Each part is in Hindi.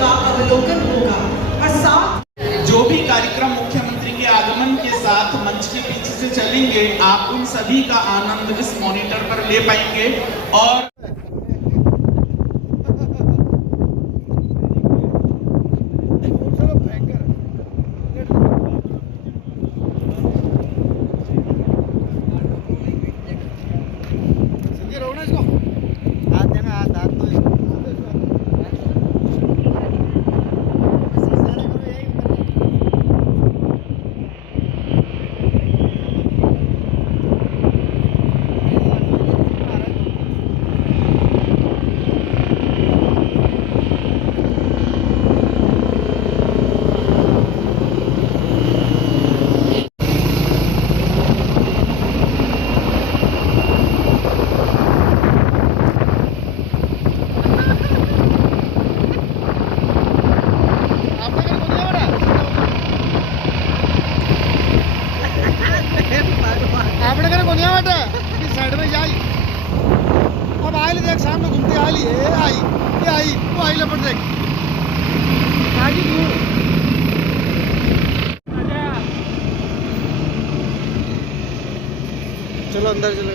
का अवलोकन होगा और साथ जो भी कार्यक्रम मुख्यमंत्री के आगमन के साथ मंच के पीछे से चलेंगे, आप उन सभी का आनंद इस मॉनिटर पर ले पाएंगे। और साइड में जाई अब आई देख सामने घूमती आई ये आई वो आई लपट देख आगे दूर चलो अंदर चलो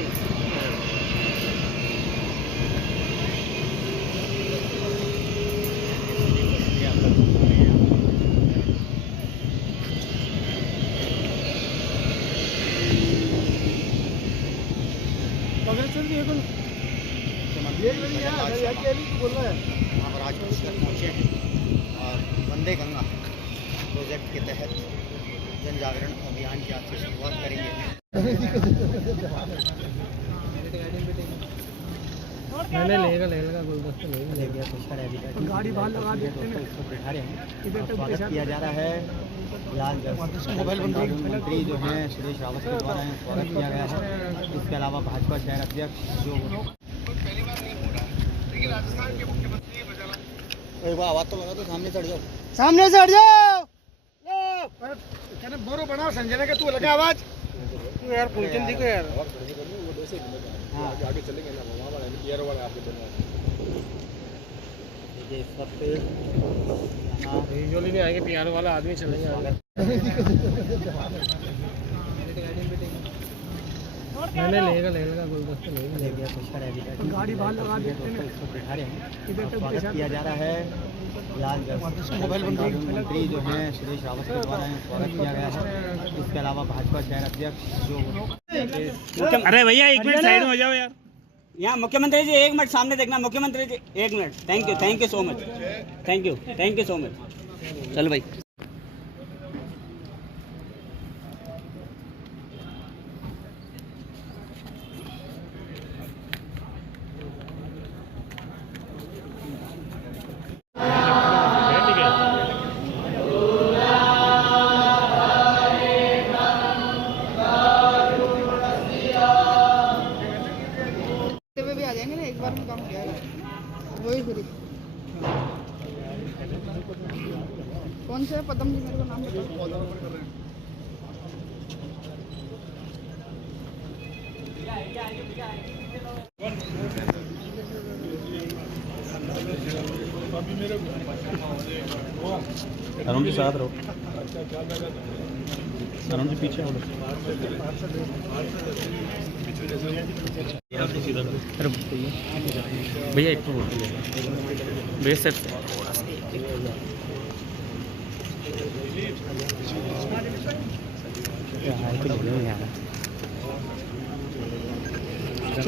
पहुँचे हैं और वंदे गंगा प्रोजेक्ट के तहत जन जागरण अभियान की आज से शुरुआत करेंगे। लेगा गुलदस्ता ले गया तो गाड़ी बाहर लगा देते हैं इसको बैठा रहे हैं। स्वागत किया जा रहा है मंत्री जो हैं सुरेश रावत के द्वारा स्वागत किया गया है। इसके अलावा भाजपा शहर अध्यक्ष जो आवाज तो लगा तो सामने से हट जाओ कहने बोरो बनाओ संजय के तू लगा आवाज तू यार फुलचंद जी को यार आगे चलेंगे ना वहाँ वाला एयर वाला आपके चलना देखिए इस वक्त नहीं आएंगे पीआर वाला आदमी चलेंगे लेगा गुलदस्ता ले गया तो गाड़ी बाहर लगा देते हैं इसको बैठा रहे हैं। स्वागत किया जा रहा है मंत्री जो हैं सुरेश रावत के द्वारा स्वागत किया गया है। इसके अलावा भाजपा शहर अध्यक्ष जो अरे भैया एक मिनट साइड में हो जाओ यार। यहाँ मुख्यमंत्री जी एक मिनट सामने देखना। मुख्यमंत्री जी एक minute. Thank you so much. Thank you so much. चल भाई एक बार में काम किया वही फिर कौन से पदम जी मेरे को नाम बताओ। अरुण जी साथ रहो। अरुण जी पीछे हो भैया एक भैया सर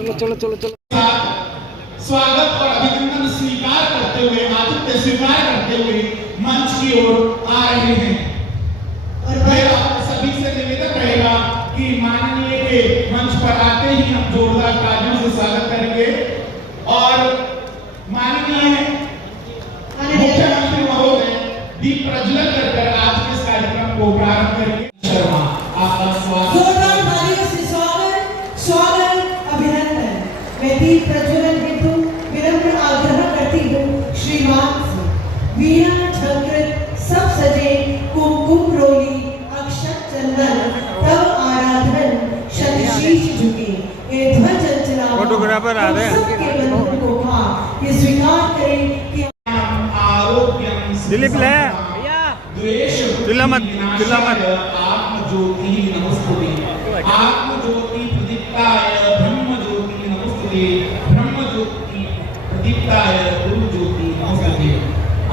चलो स्वागत और अभिनंदन स्वीकार करते हुए, आतिथ्य स्वीकार करते हुए मंच की ओर आ रहे हैं। और मेरा सभी से निवेदन रहेगा कि माननीय के मंच पर आते ही हम जोरदार तालियों से स्वागत करेंगे और माननीय मुख्यमंत्री महोदय दीप प्रज्वलन कर आज के इस कार्यक्रम को प्रारंभ करेंगे। शर्मा आपका स्वागत अभिनंदन। मैं दीप प्रज्वलन हेतु विनम्र आग्रह करती हूँ श्रीमान से वीणा झंकृत सब सजे कुमकुम रोली अक्षत चंदन तब आराधन शतशीश झुके ये ध्वज फोटोग्राफर आ रहे हैं सबके बंधन को ये स्वीकार करें कि आरोग्यम दिलीप ले द्वेष चिल्ला मत, चिल्ला मत। आत्म ज्योति नमस्ते आत्म ज्योति प्रदीप्ताय ब्रह्म ज्योति नमस्ते ब्रह्म ज्योति प्रदीप्ताय गुरु ज्योति नमस्ते।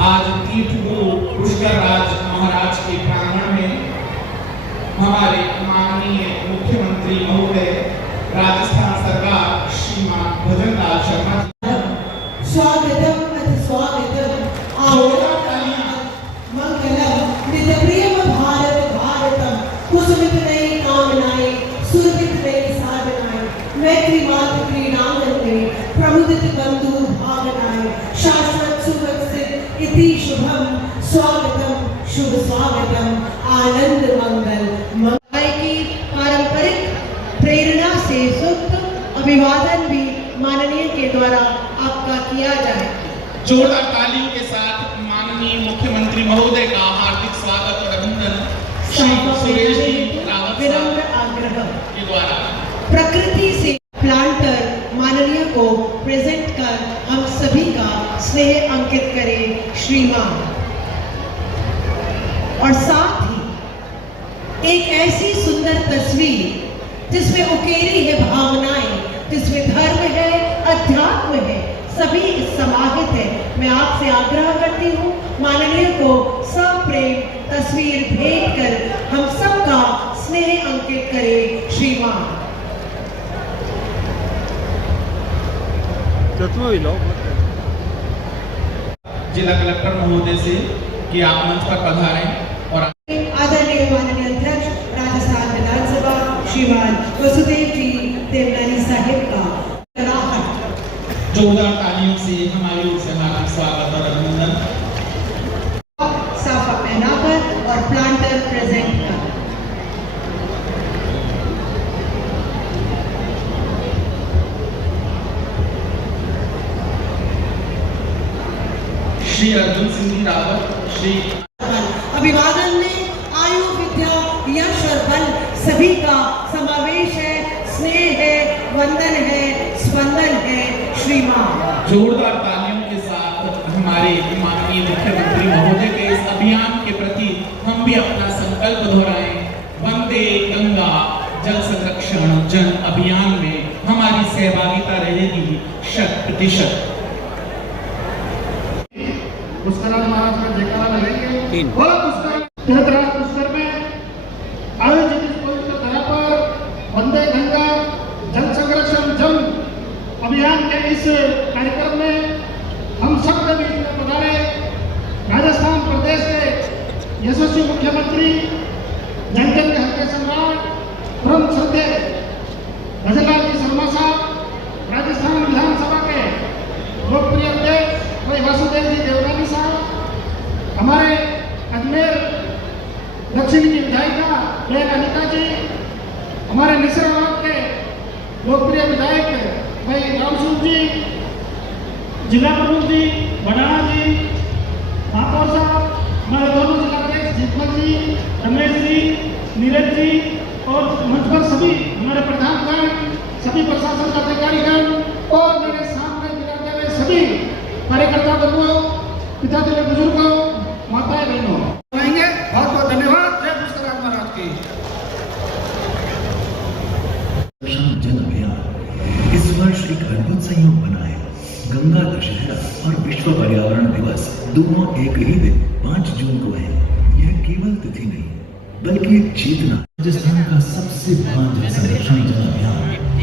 आज तीर्थ गुरु पुष्कर राज महाराज के प्रांगण में हमारे माननीय मुख्यमंत्री महोदय राजस्थान सरकार श्रीमान भजन लाल शर्मा जी स्वागतम अथ स्वागतम मंगलम नितप्रियम भारत भारतम कुसुमित नई कामनाएं सुरभित नई साधनाएं मैत्री मात्र क्रीडांगन में प्रमुदित बंधु भावनाएं शाश्वत सुरक्षित इति शुभम स्वागतम शुभ स्वागतम आनंद मंगल मंगल की पारंपरिक प्रेरणा से सुक्त अभिवादन भी माननीय के द्वारा आपका किया जाए। जोरदार तालियों के साथ माननीय मुख्यमंत्री महोदय का हार्दिक स्वागत और अभिनंदन श्री सुरेश जी रावत विनम्र साहब आग्रह के द्वारा। प्रकृति से प्लांटर माननीय को प्रेजेंट कर हम सभी का स्नेह अंकित करें श्रीमान। और साथ ही एक ऐसी सुंदर तस्वीर जिसमें उकेरी है भावनाएं, जिसमें धर्म है, अध्यात्म है, सभी समाहित है। मैं आपसे आग्रह करती हूँ माननीय को सप्रेम तस्वीर भेंट कर हम सबका स्नेह अंकित करें श्रीमान। चश्मा भी लो। जिला कलेक्टर महोदय से कि आप मंच पर पधारें और आदरणीय माननीय अध्यक्ष राजस्थान विधानसभा श्रीमान वसुदेव जी देवनानी साहिब का जोरदार तालियों से हमारी ओर से हार्दिक स्वागत और अभिनंदन। साफा पहनाकर और प्लांटर प्रेजेंट कर श्री अर्जुन सिंह जी रावत श्री अभिवादन में आयु विद्या यश और बल सभी का समावेश है, स्नेह है, वंदन है, स्पंदन है श्रीमान। जोरदार तालियों के साथ हमारे माननीय मुख्यमंत्री महोदय के इस अभियान के प्रति हम भी अपना संकल्प दोहराएं। वंदे गंगा जल संरक्षण जन अभियान में हमारी सहभागिता रहेगी 100%। पुष्कराज महाराज का जयकारा लगेंगे और तीर्थराज पुष्कर में आयोजित इस पवित्र धरा पर वंदे गंगा जल संरक्षण जन अभियान के इस कार्यक्रम में हम सब के बीच में पधारे राजस्थान प्रदेश के यशस्वी मुख्यमंत्री जन जन के हक के सम्राट परम श्रद्धेय भजनलाल जी शर्मा साहब, राजस्थान विधानसभा के लोकप्रिय अध्यक्ष भाई वासुदेव जी देवनानी साहब, हमारे अजमेर दक्षिण की विधायिका बहन अनिता जी, हमारे निसराबाद के लोकप्रिय विधायक भाई रामसूर जी, जिला प्रमुख जी बनाना जी, महापौर साहब, हमारे दोनों जिला अध्यक्ष जीतमल जी, रमेश जी, नीरज जी और मंच पर सभी हमारे प्रधानगण, सभी प्रशासन के अधिकारीगण और मेरे सामने बिराजे हुए सभी कार्यकर्ता बंधुओं, पिताजी बुजुर्गों, माताएं बहनों, कहेंगे बहुत बहुत धन्यवाद। जय पुष्कराज महाराज की। जन अभियान इस वर्ष एक अद्भुत संयोग बना है। गंगा दशहरा और विश्व पर्यावरण दिवस दोनों एक ही दिन 5 जून को है। यह केवल तिथि नहीं बल्कि एक चेतना। राजस्थान का सबसे बड़ा जल संरक्षण जन अभियान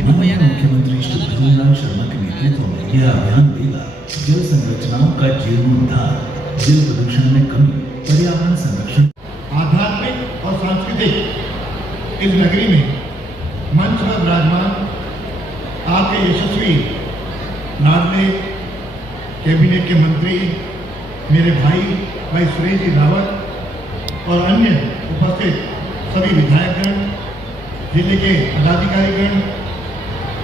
माननीय मुख्यमंत्री श्री भजनलाल शर्मा के नेतृत्व में यह अभियान देगा जल संरचनाओं का जीर्णोद्धार, जल प्रदूषण में कमी, पर्यावरण संरक्षण। आध्यात्मिक और सांस्कृतिक इस नगरी में मंच पर विराजमान आपके यशस्वी लाडले कैबिनेट के मंत्री मेरे भाई सुरेश जी रावत और अन्य उपस्थित सभी विधायकगण, जिले के पदाधिकारीगण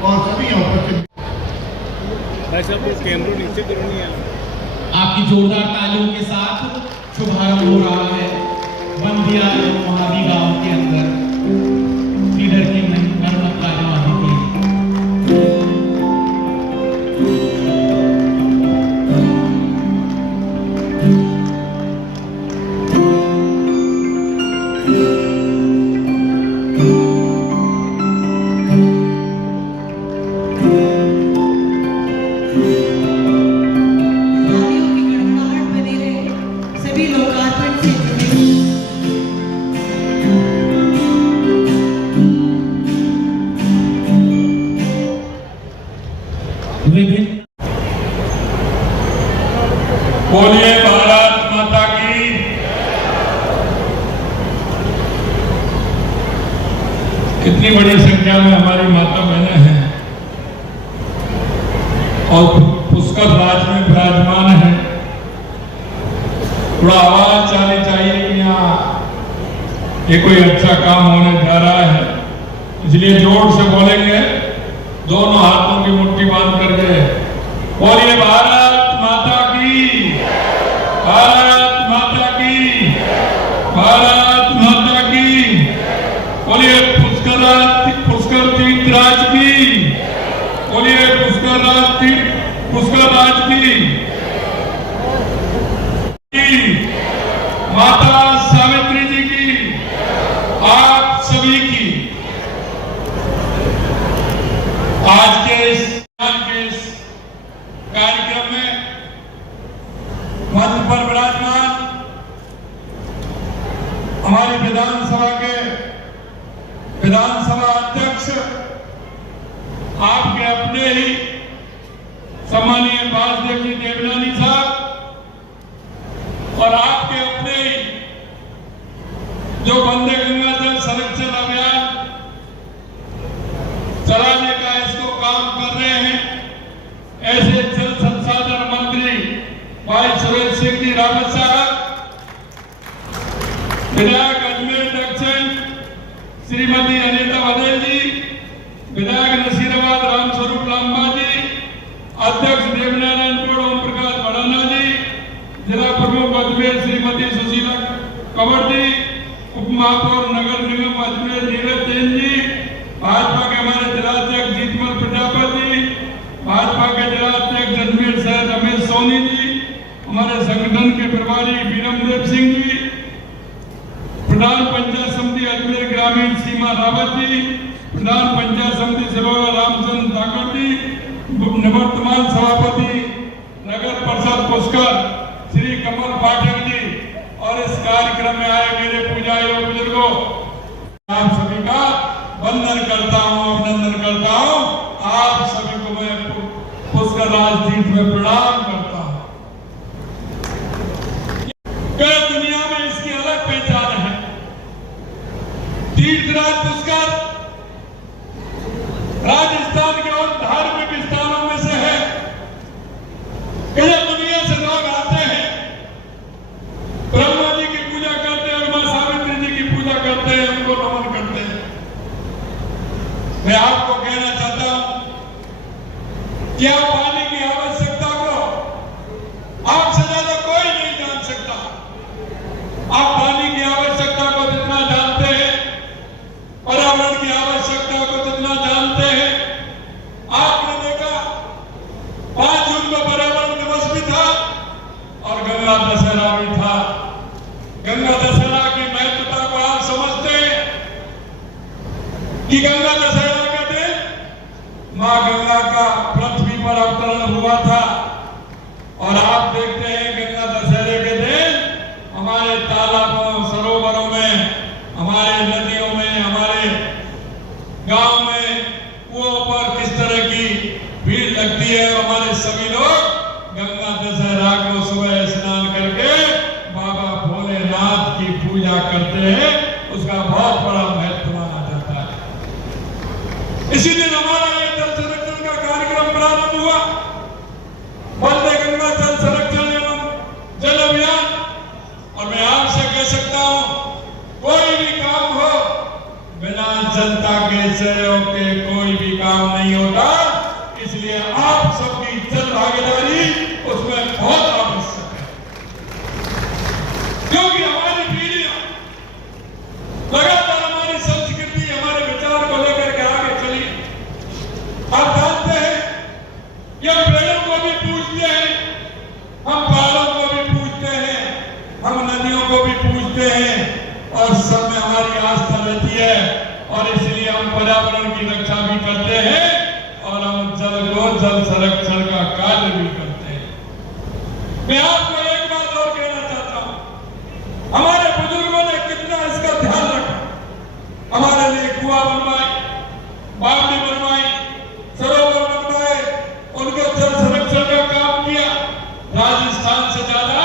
और सभी उपस्थित। आपकी जोरदार तालियों के साथ शुभारंभ हो रहा है बंदिया महावी गांव के अंदर लीडर की मरम्मत कार्यवाही की। बोले भारत माता की। कितनी बड़ी संख्या में हमारी माता बहनें हैं और पुष्कर राज में विराजमान है। थोड़ा आवाज आनी चाहिए कि यहाँ ये कोई अच्छा काम होने जा रहा है, इसलिए जोर से बोलेंगे, दोनों हाथों की मुट्ठी बांध करके बोलिए भारत माता की, भारत माता की, भारत माता की। बोलिए पुष्कर तीर्थराज की, बोलिए पुष्कर राज की। माता सावित्री जी की, आप सभी की आज के इस कार्यक्रम में मंच पर विराजमान हमारी विधानसभा अध्यक्ष, आपके अपने ही सम्मानीय वासुदेव जी देवनानी साहब और आपके अपने ही जो वंदे गंगा जल संरक्षण अभियान चलाने का इसको काम कर रहे हैं, ऐसे जल संसाधन मंत्री भाई सुरेश सिंह जी रावत साहब, विधायक अजमेर दक्षिण श्रीमती अनीता बघेल जी, विधायक नसीराबाद रामस्वरूप लांबा जी, अध्यक्ष देवनारायणपुर ओम प्रकाश भड़ाना जी, जिला प्रमुख अजमेर श्रीमती सुशीला कंवर जी, उप महापौर नगर निगम अजमेर नीरज जैन जी, भाजपा के हमारे जिलाध्यक्ष जीतमल प्रजापति, भाजपा के जिलाध्यक्ष अजमेर शहर रमेश सोनी जी, हमारे संगठन के प्रभारी वीरमदेव सिंह जी, प्रधान पंचायत समिति अजमेर ग्रामीण सीमा रावत जी, प्रधान पंचायत समिति सिरोहा रामचंद्र ठाकुर जी, निवर्तमान सभापति नगर परिषद पुष्कर श्री कमल पाठक जी और इस कार्यक्रम में आए मेरे पूजारी बुजुर्गों, आप सभी का वंदन करता हूं, अभिनंदन करता हूं। आप सभी को मैं पुष्कर राज तीर्थ में प्रणाम करता हूं। कई दुनिया में इसकी अलग पहचान है। तीर्थराज पुष्कर राजस्थान के उन धार्मिक स्थानों में से है कि दुनिया से लोग आते हैं, ब्रह्मा जी की पूजा करते हैं और मां सावित्री जी की पूजा करते हैं, उनको नमन करते हैं। मैं आपको कहना चाहता हूं कि आप पानी की आवश्यकता को आपसे ज्यादा कोई नहीं जान सकता। आप पानी की आवश्यकता को जितना जानते हैं, पर्यावरण की आवश्यकता को जितना जानते हैं, आपने देखा 5 जून को पर्यावरण दिवस भी था और गंगा दशहरा भी था। गंगा दशहरा की महत्वता को आप समझते हैं कि गंगा दशहरा के दिन मां गंगा का पृथ्वी पर अवतरण हुआ था और आप देखते हैं गंगा दशहरे के दिन हमारे तालाबों, सरोवरों में, हमारे नदियों में, हमारे गांव में, कुओं पर किस तरह की भीड़ लगती है। हमारे सभी लोग गंगा दशहरा को सुबह स्नान करके बाबा भोलेनाथ की पूजा करते हैं, उसका बहुत बड़ा महत्व माना जाता है। इसी दिन हमारा ये जल संरक्षण का कार्यक्रम प्रारंभ हुआ, वंदे गंगा जल संरक्षण एवं जल अभियान। और मैं आपसे कह सकता हूं, कोई भी काम हो बिना जनता के सहयोग के कोई भी काम नहीं होता, इसलिए आप सबकी जन भागीदारी उसमें बहुत आवश्यक है, क्योंकि हमारी पीढ़ियां लगातार हमारी संस्कृति, हमारे विचार को लेकर के आगे चली। आप जानते हैं कि हम पेड़ों को भी पूजते हैं, हम पहाड़ों को भी पूजते हैं, हम नदियों को भी पूजते हैं और सब में हमारी आस्था रहती है और इसलिए हम पर्यावरण की रक्षा भी करते हैं और हम जल संरक्षण का कार्य भी करते हैं। मैं आपको एक बात और कहना चाहता हूं, हमारे बुजुर्गों ने कितना इसका ध्यान रखा, हमारे लिए कुआं बनवाए, बावड़ी बनवाई, सरोवर बनवाए, उनको जल संरक्षण का काम किया। राजस्थान से ज्यादा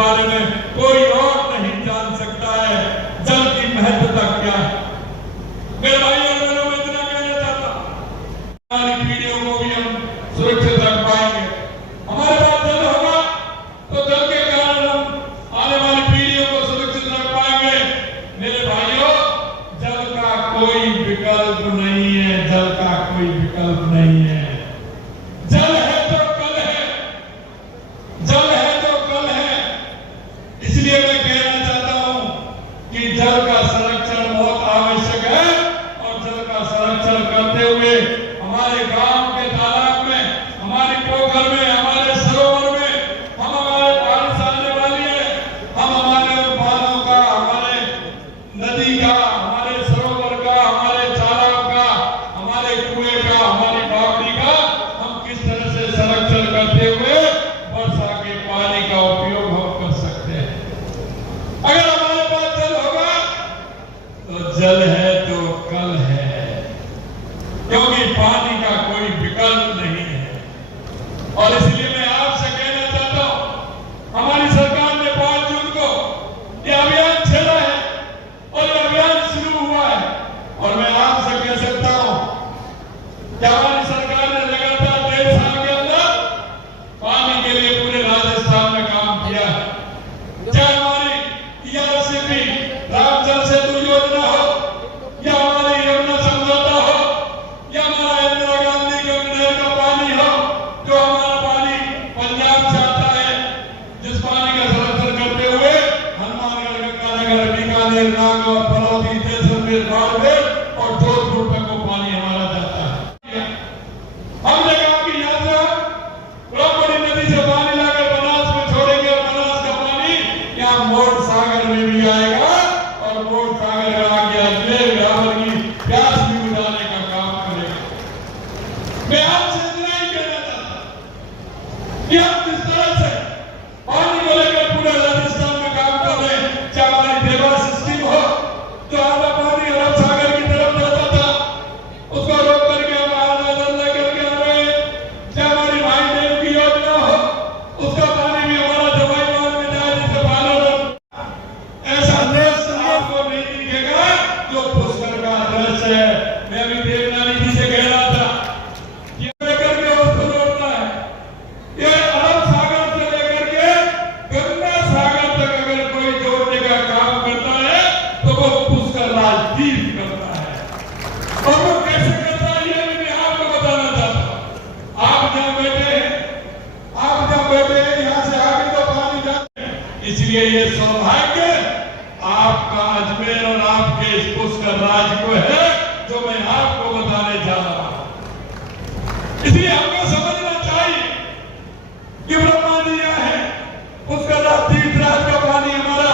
बारे में कोई और नहीं जान सकता है जल की महत्वता क्या है। मेरे भाइयों और बहनों, मैं इतना कहना चाहता हूं, हमारी पीढ़ियों को भी हम सुरक्षित रख पाएंगे। हमारे पास जल होगा तो जल के कारण हम आने वाली पीढ़ियों को सुरक्षित रख पाएंगे। मेरे भाइयों, जल का कोई विकल्प नहीं है, जल का कोई विकल्प नहीं है। जल है तो कल है, जल है तो कल है। इसलिए मैं कहना चाहता हूं कि जल का संरक्षण बहुत आवश्यक है और जल का संरक्षण करते हुए हमारे गांव के तालाब में, हमारी पोखर में, हमारे सरोवर में हम हमारे बारिश आने वाली है, हम हमारे बांधों का, हमारे नदी का, हमारे सरोवर का, हमारे तालाब का, हमारे कुएं का, हमारी बावड़ी का हम किस तरह से संरक्षण करते हुए वर्षा के पानी का उपयोग हम कर सकते हैं। अगर हमारे पास जल होगा तो जल है तो कल है, क्योंकि पानी का कोई विकल्प नहीं है। और इसलिए मैं आपसे कहना चाहता हूं, हमारी सरकार ने 5 जून को यह अभियान छेड़ा है और यह अभियान शुरू हुआ है। और मैं आपसे कह सकता हूं कि हमारी सरकार ने लगातार 1.5 साल के अंदर पानी के लिए पूरे राजस्थान में काम किया है। चाहे हमारी टीआरसीपी राम जल सेतु योजना हो, या हमारी यमुना समझौता हो, या हमारा इंदिरा गांधी नहर का पानी हो, जो हमारा पानी पंजाब से आता है, जिस पानी का संरक्षण करते हुए हनुमानगढ़, गंगानगर, बीकानेर, नागौर, फलौदी, जैसलमेर, बाड़मेर और जोधपुर तक वो पानी हमारा जाता है। हमने कहा कि यहाँ से ब्रह्मपुरी नदी से पानी लाकर बनास में छोड़ेंगे और बनास का पानी यहाँ मोड़ सागर में भी आएगा और मोड़ सागर में आके अजमेर बराबर की प्यास भी बुझाने का काम करेगा। मैं आपसे इतना ही कहना चाहता हूं कि आप किस तरह से पानी को लेकर पूरे राजस्थान में काम कर रहे हैं। चाहे हमारी देवास स्कीम हो, जो आधा पानी अरब सागर की तरफ जाता था, उसको रोक करके हम आधा जल लेकर के आ रहे हैं। चाहे हमारी भाई देव की योजना हो, उसका पानी भी हमारा दवाई बांध में जाए, जिससे पालन ऐसा दृश्य आपको नहीं दिखेगा जो पुष्कर का दृश्य है। मैं अभी देवनानी जी से कह रहा था, ये लेकर के उसको जोड़ना है। ये अरब सागर से लेकर के गंगा सागर तक अगर कोई जोड़ने का काम करता है तो वो पुष्कर राजदीप करता है। और वो कैसे करता है ये भी मैं आपको बताना चाहता हूँ। आप जहाँ बैठे हैं, यहाँ से आगे तो पानी जाते हैं। इसलिए ये सौभाग्य आपका अजमेर और आपके इस पुष्कर राज को है, जो मैं आपको बताने जा रहा हूं। इसलिए हमको समझना चाहिए कि ब्रह्मा जी यहाँ है, पुष्कर राज, तीर्थराज का पानी हमारा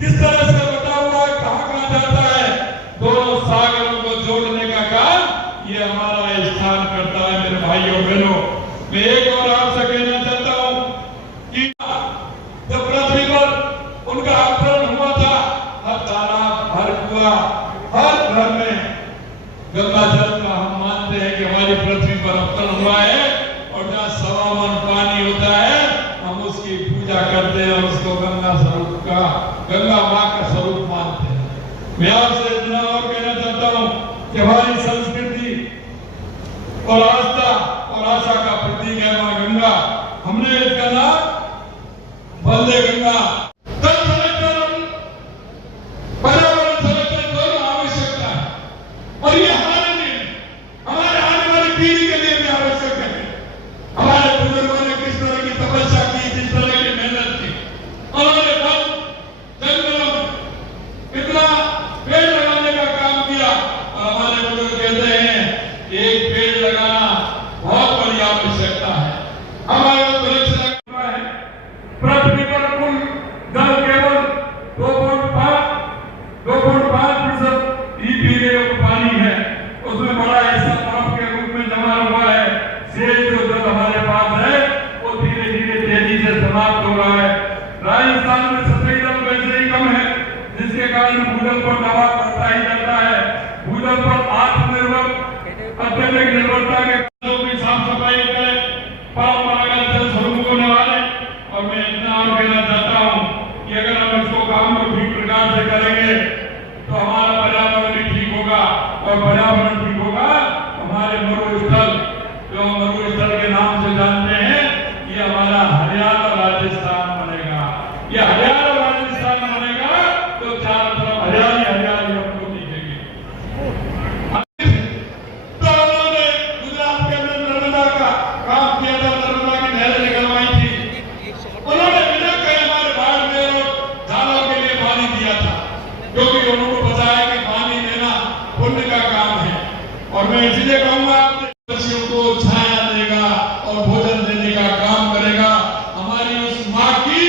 किस तरह से बटा हुआ है, कहां जाता है। दोनों सागरों को जोड़ने का काम ये हमारा स्थान करता है। मेरे भाइयों बहनों, मैं एक और आपसे कहना चाहता हूं कि जब पृथ्वी पर उनका अवतरण हुआ था, हर तालाब, हर कुआं, हर घर में गंगा जल का हम मानते हैं कि हमारी पृथ्वी पर अवतरण हुआ है। और जहाँ 1.25 मन पानी होता है, हम उसकी पूजा करते हैं और उसको गंगा माँ का स्वरूप मानते हैं। मैं आपसे इतना और कहना चाहता हूँ कि हमारी संस्कृति और आस्था और आशा का प्रतीक है माँ गंगा। हमने इसका नाम वंदे गंगा। जल संरक्षण, पर्यावरण संरक्षण दोनों आवश्यकता है और ये हमारे लिए, हमारे आने वाली पीढ़ी के लिए भी आवश्यक है। हमारे बुजुर्गों ने किस तरह की तपस्या की, किस तरह की मेहनत की, उन्होंने वन जंगलों में कितना पेड़ लगाने का काम किया। और हमारे बुजुर्ग कहते हैं एक पेड़ लगाना बहुत बड़ी आवश्यकता है। हमारे वृक्ष लगना है। पृथ्वी पर कुल जल केवल 2.5% ही पीने योग्य पानी है। उसमें बड़ा हिस्सा बर्फ के रूप में जमा हुआ है। शेष जो जल हमारे पास है वो धीरे धीरे तेजी से समाप्त हो रहा है। राजस्थान में सतही जल वैसे ही कम है, जिसके कारण भूजल पर दबाव बढ़ता ही जाता है। भूजल पर आत्मनिर्भर अत्यधिक निर्भरता के साफ सफाई करें, परंपरागत जल स्वरूप को निभाएं। और मैं इतना और कहना चाहता हमारी उस माँ की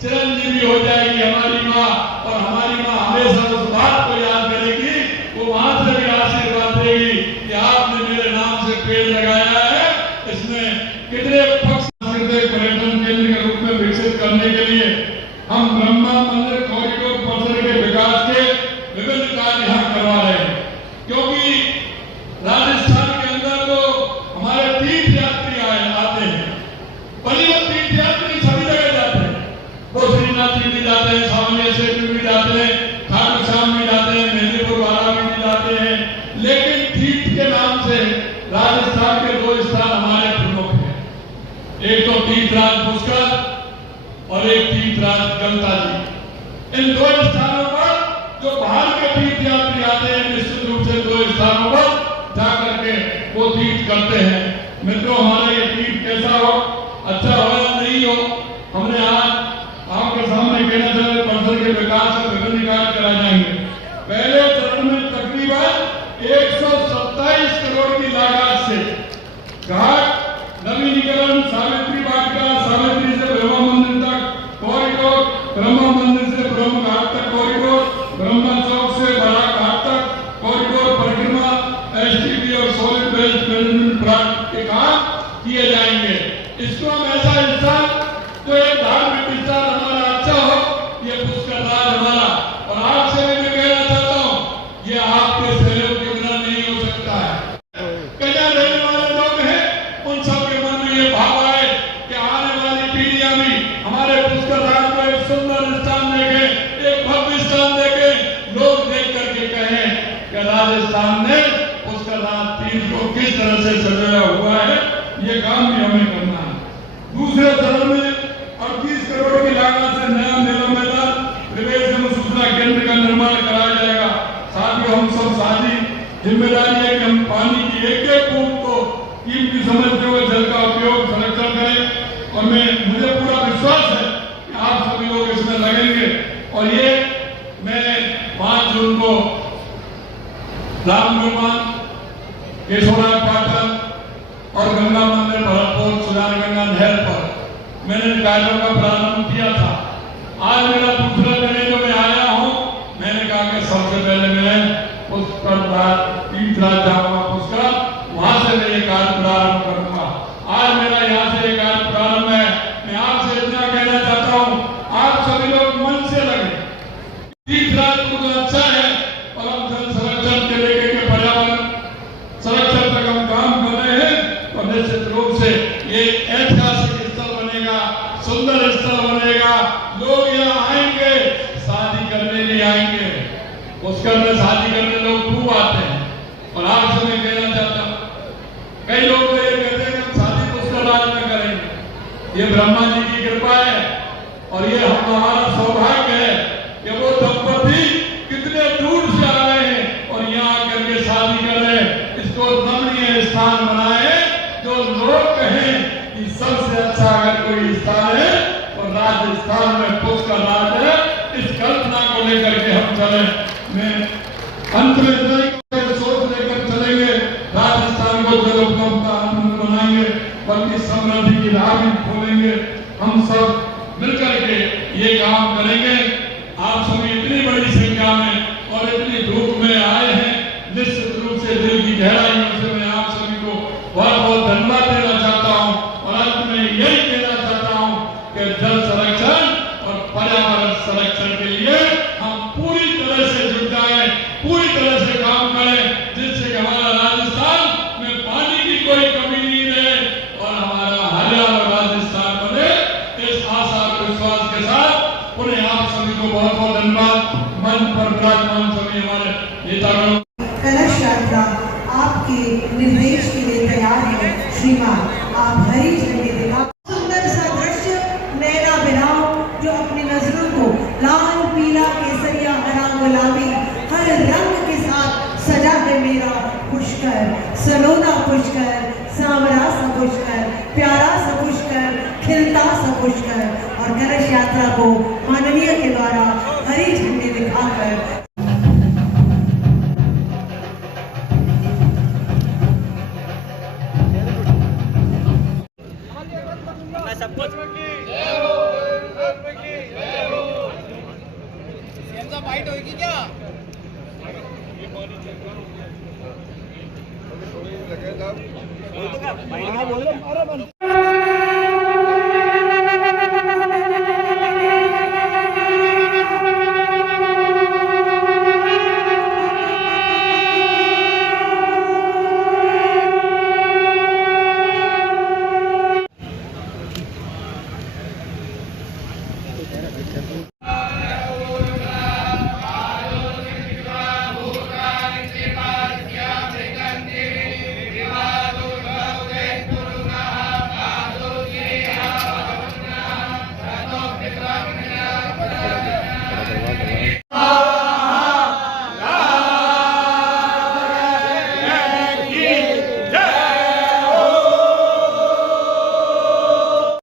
चिरंजीवी हो जाएगी हमारी माँ, और हमारी माँ हमेशा उस बात को याद करेगी, वो वहां से भी आशीर्वाद देगी कि आपने मेरे नाम से पेड़ लगाया है, इसमें कितने पक्ष पर्यटन केंद्र के रूप में विकसित करने के लिए हम ब्रह्मा मंदिर कॉरिडोर परिसर के विकास के विभिन्न कार्य यहाँ करवा रहे हैं। क्योंकि राजस्थान के अंदर तो हमारे तीर्थ यात्री आते हैं, बलिवत तीर्थ यात्री सभी जगह जाते हैं, वो श्रीनाथ जी भी जाते हैं, सामने से भी जाते हैं, खाटू श्याम भी जाते हैं, मेदिनीपुर वाला भी जाते हैं, लेकिन तीर्थ के नाम से राजस्थान के 2 स्थान हमारे प्रमुख हैं। एक तो तीर्थराज पुष्कर और एक तीर्थराज गंगा जी। इन 2 स्थानों पर जो बाहर के तीर्थ यात्री आते हैं, निश्चित रूप से 2 स्थानों पर जाकर के वो तीर्थ करते हैं। मित्रों, हमारा ये तीर्थ कैसा हो, अच्छा हो या नहीं हो, हमने आज आपके सामने कहना चाहते परिसर के विकास में विभिन्न कार्य कराए जाएंगे। पहले चरण में तकरीबन 127 करोड़ की लागत से घाट नवीनीकरण, सावित्री वाटिका, सावित्री से ब्रह्मा मंदिर तक कॉरिडोर, ब्रह्मा मंदिर से ब्रह्म घाट तक कॉरिडोर, ब्रह्मा चौक से बड़ा घाट तक कॉरिडोर परिक्रमा, एसटीपी और सॉलिड वेस्ट मैनेजमेंट प्लांट के काम किए जाएंगे। इसको हम ऐसा इंसान जो एक धार्मिक विचार हमारा अच्छा हो, ये पुष्कर राज हमारा, और आपसे भी मैं कहना चाहता हूँ, ये आपके सहयोग के बिना नहीं हो सकता है। कहीं रहने वाले लोग हैं, उन सबके मन में ये भाव आए कि आने वाली पीढ़ियां भी हमारे पुष्कर राज को एक सुंदर स्थान देखे, एक भव्य स्थान देखे, लोग देख करके कहें कि राजस्थान ने पुष्कर राज तीर्थ को किस तरह से सजाया हुआ है। ये काम भी हमें करना है। दूसरे चरण में 38 करोड़ की लागत से नया मेला मैदान, प्रवेश एवं सूचना केंद्र का निर्माण कराया जाएगा। साथ ही हम सब साझी जिम्मेदारी है कि हम पानी की एक बूंद को कीमती समझते हुए जल का उपयोग संरक्षण करें, और मुझे पूरा विश्वास है कि आप सभी लोग इसमें लगेंगे। और ये मैं 5 जून को राम निर्माण, केशवराज पाटन और गंगा मंदिर भरतपुर सुजान गंगा नहर पर मैंने कार्यों का प्रारंभ किया था। आज मेरा दूसरा दिन जो मैं आया हूँ, मैंने कहा कि सबसे पहले मैं पुष्कर तीर्थराज जाऊंगा, पुष्कर, वहां से मैं ये कार्य प्रारंभ करूंगा। आज मेरा यहाँ से ये कार्य प्रारंभ है। मैं आपसे इतना कहना चाहता हूँ, आप सभी लोग मन से लगे। तीर्थराज को अच्छा है, और हम जल संरक्षण के लेके के पर्यावरण संरक्षण तक हम काम कर रहे हैं, और निश्चित रूप से ये ऐतिहासिक स्थल बनेगा, सुंदर स्थल बनेगा। लोग यहाँ आएंगे, शादी करने भी आएंगे। पुष्कर में शादी करने लोग खूब आते हैं। और आपसे मैं कहना चाहता हूँ, कई लोग तो ये कहते हैं कि हम शादी पुष्कर राज में करेंगे। ये ब्रह्मा जी की कृपा है, और ये हमारा सौभाग्य है कि वो दंपति कितने दूर से आ रहे हैं और यहाँ करके शादी कर रहे हैं। इसको रमणीय स्थान बनाए, जो लोग कहें कि सबसे अच्छा अगर कोई स्थान है तो राजस्थान में पुष्कर राज है। इस कल्पना को लेकर के हम चले। मैं अंत में सोच लेकर चलेंगे, राजस्थान को जल उपलब्ध का आनंद बनाएंगे, बल्कि समृद्धि की राह भी खोलेंगे। हम सब मिलकर के ये काम करेंगे। आप सभी इतनी बड़ी संख्या में और इतनी धूप में आए हैं, निश्चित रूप से दिल की गहराइयों से मैं आप सभी को बहुत बहुत धन्यवाद देना चाहता हूँ। और अंत में यही कहना चाहता हूँ कि जल संरक्षण और पर्यावरण संरक्षण के लिए हम पूरी तरह से जुट जाएं, पूरी तरह से काम करें, जिससे कि हमारा राजस्थान में पानी की कोई कमी नहीं रहे और हमारा हरियाणा राजस्थान बने। इस आशा और विश्वास के साथ पुनः आप सभी को बहुत बहुत धन्यवाद। मंच पर विराजमान सभी हमारे नेतागण। कलश यात्रा आपके निर्देश के लिए तैयार है। श्रीमान, आप हरी झंडी दिखा। सुंदर सा दृश्य नैना बिनाओ, जो अपनी नजरों को लाल, पीला, केसरिया, हरा, गुलाबी हर रंग के साथ सजा है मेरा पुष्कर। सलोना पुष्कर, सांवरा सा पुष्कर, प्यारा सा पुष्कर, खिलता सा पुष्कर। और कलश यात्रा को माननीय के द्वारा हरी झंडी दिखाकर सब कुछ